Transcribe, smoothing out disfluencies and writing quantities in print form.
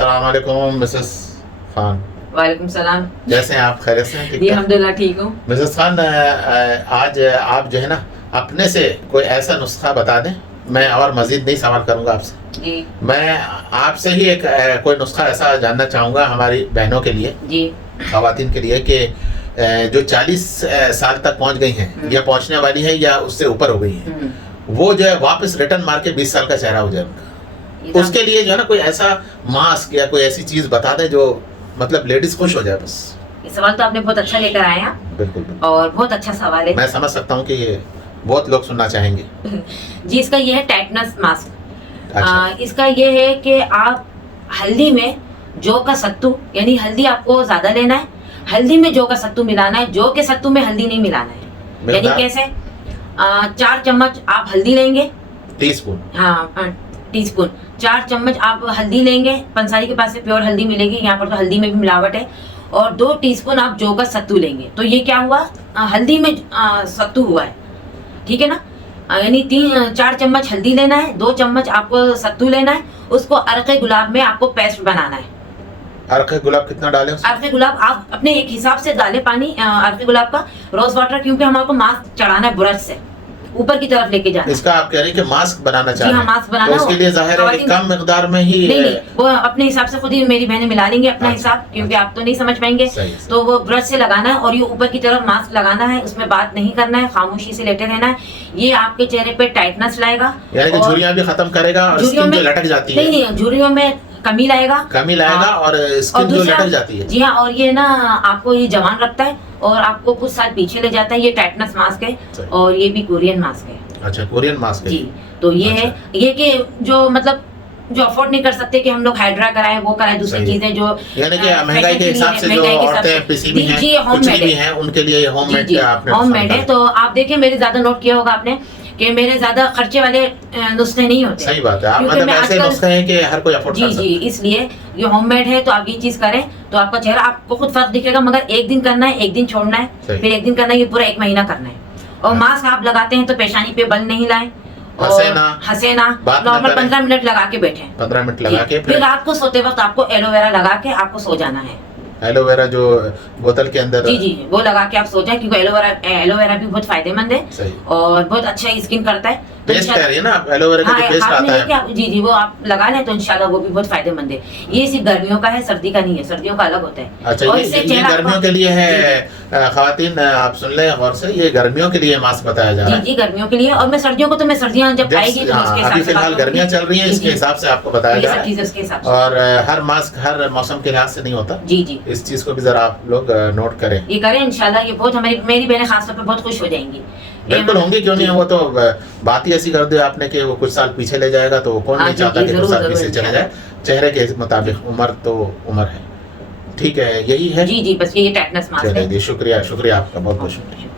अस्सलाम वालेकुम मिसेस खान। वालेकुम सलाम। कैसे हैं आप? खैरियत से हैं? ठीक जी है अल्हम्दुलिल्लाह ठीक हूँ। मिसेस खान, आज आप जो है ना अपने से कोई ऐसा नुस्खा बता दें। मैं और मजीद नहीं सवाल करूंगा आपसे। जी मैं आपसे ही एक कोई नुस्खा ऐसा जानना चाहूँगा हमारी बहनों के लिए, जी खवातीन के लिए, कि जो 40 साल तक पहुंच गई हैं या पहुंचने वाली हैं या उससे ऊपर हो गई हैं, वो जो है वापस रिटर्न मार के 20 साल का चेहरा हो जाए उनका। उसके लिए जो है ना कोई ऐसा मास्क या कोई ऐसी चीज बता दे जो मतलब लेडीज खुश हो जाए बस। ये सवाल तो आपने बहुत अच्छा लेकर आए हैं। बिल्कुल बिल्कुल। और बहुत अच्छा सवाल है। मैं समझ सकता हूँ कि ये बहुत लोग सुनना चाहेंगे। जी इसका ये है टेटनस मास्क। अच्छा। इसका ये है कि आप हल्दी में जौ का सत्तू, यानी हल्दी आपको ज्यादा लेना है, हल्दी में जौ का सत्तू मिलाना है, जौ के सत्तू में हल्दी नहीं मिलाना है। यानी कैसे? 4 चम्मच आप हल्दी लेंगे, टीस्पून। हाँ टीस्पून, 4 चम्मच आप हल्दी लेंगे। पंसारी के पास से प्योर हल्दी मिलेगी, यहाँ पर तो हल्दी में भी मिलावट है। और 2 टीस्पून आप जौ का सत्तू लेंगे। तो ये क्या हुआ? हल्दी में सत्तू हुआ है, ठीक है ना। यानी 4 चम्मच हल्दी लेना है, 2 चम्मच आपको सत्तू लेना है। उसको अरक़े गुलाब में आपको पेस्ट बनाना है। अरक़े गुलाब कितना डालें? अरक़े गुलाब आप अपने एक हिसाब से डालें पानी। अरक़े गुलाब का रोज वाटर, क्योंकि हमको मास्क चढ़ाना है ब्रश से ऊपर की तरफ लेके जाना। इसका आप कह रही हैं कि मास्क बनाना चाह रहे हैं? हाँ, मास्क बनाना। तो उसके लिए जाहिर है कि कम मिकदार में ही नहीं, वो अपने हिसाब से खुद ही मेरी बहनें मिला लेंगे अपना हिसाब, क्योंकि आप तो नहीं समझ पाएंगे। तो वो ब्रश से लगाना है और ये ऊपर की तरफ मास्क लगाना है। उसमें बात नहीं करना है, खामोशी से लेटे रहना है। ये आपके चेहरे पे टाइटनेस लाएगा, यानी कि झुर्रियां भी खत्म करेगा और स्किन जो लटक जाती है। नहीं, झुर्रियों में कमी लाएगा और स्किन जो लटक जाती है। जी हाँ, और ये ना आपको ये जवान रखता है और आपको कुछ साल पीछे ले जाता है। ये टेटनस मास्क है और ये भी कोरियन मास्क है। अच्छा, कोरियन मास्क है। जी, तो ये है ये कि जो मतलब जो अफोर्ड नहीं कर सकते कि हम लोग हाइड्रा कराएं, वो कराएं, दूसरी चीजें जो यानी कि महंगाई के हिसाब से जो औरतें पिसी भी हैं, कुचली भी हैं, उनके लिए होममेड है। तो आप देखिए, मेरे ज्यादा नोट किया होगा आपने कि मेरे ज्यादा खर्चे वाले नुस्खे नहीं होते। सही बात है। मतलब ऐसे नुस्खे हैं कि हर कोई अफोर्ड कर सकता है। जी, इसलिए ये होममेड है। तो आप ये चीज करें तो आपका चेहरा, आपको खुद फर्क दिखेगा। मगर एक दिन करना है, एक दिन छोड़ना है, फिर एक दिन करना है, ये पूरा 1 महीना करना है। और मास्क आप लगाते हैं तो पेशानी पे बल नहीं लाए, हंसेना, नॉर्मल 15 मिनट लगा के बैठे, 15 मिनट लगा के। फिर रात को सोते वक्त आपको एलोवेरा लगा के आपको सो जाना है। एलोवेरा जो बोतल के अंदर, जी वो लगा के आप सो जाए, क्योंकि एलोवेरा भी बहुत फायदेमंद है और बहुत अच्छा स्किन करता है। पेस्ट कह रही है ना आप, एलोवेरा का पेस्ट आता है। जी वो आप लगा लें तो इंशाल्लाह वो भी बहुत फायदेमंद है। ये सिर्फ गर्मियों का है, सर्दी का नहीं है। सर्दियों का अलग होता है। अच्छा, ये गर्मियों के लिए है। खवातीन आप सुन लें गौर से, ये गर्मियों के लिए मास्क बताया जा रहा है। जी गर्मियों के लिए। और मैं सर्दियों को तो मैं सर्दियाँ जब आएगी तो उसके अभी फिलहाल गर्मियाँ चल रही है, इसके हिसाब से आपको बताया जा रहा है। और हर मास्क हर मौसम के लिहाज से नहीं होता। जी इस चीज को भी जरा आप लोग नोट करें। ये करें इंशाल्लाह। ये बहुत मेरी बहनें खासतौर पर बहुत खुश हो जाएंगी। बिल्कुल होंगी, क्यों नहीं। वो तो बात ही ऐसी कर दी आपने कि वो कुछ साल पीछे ले जाएगा, तो कौन नहीं चाहता कि कुछ साल पीछे चले जाए। चेहरे के मुताबिक उम्र तो उम्र है। ठीक है, यही है। जी बस ये टेटनस मास्क है। शुक्रिया आपका, बहुत बहुत शुक्रिया।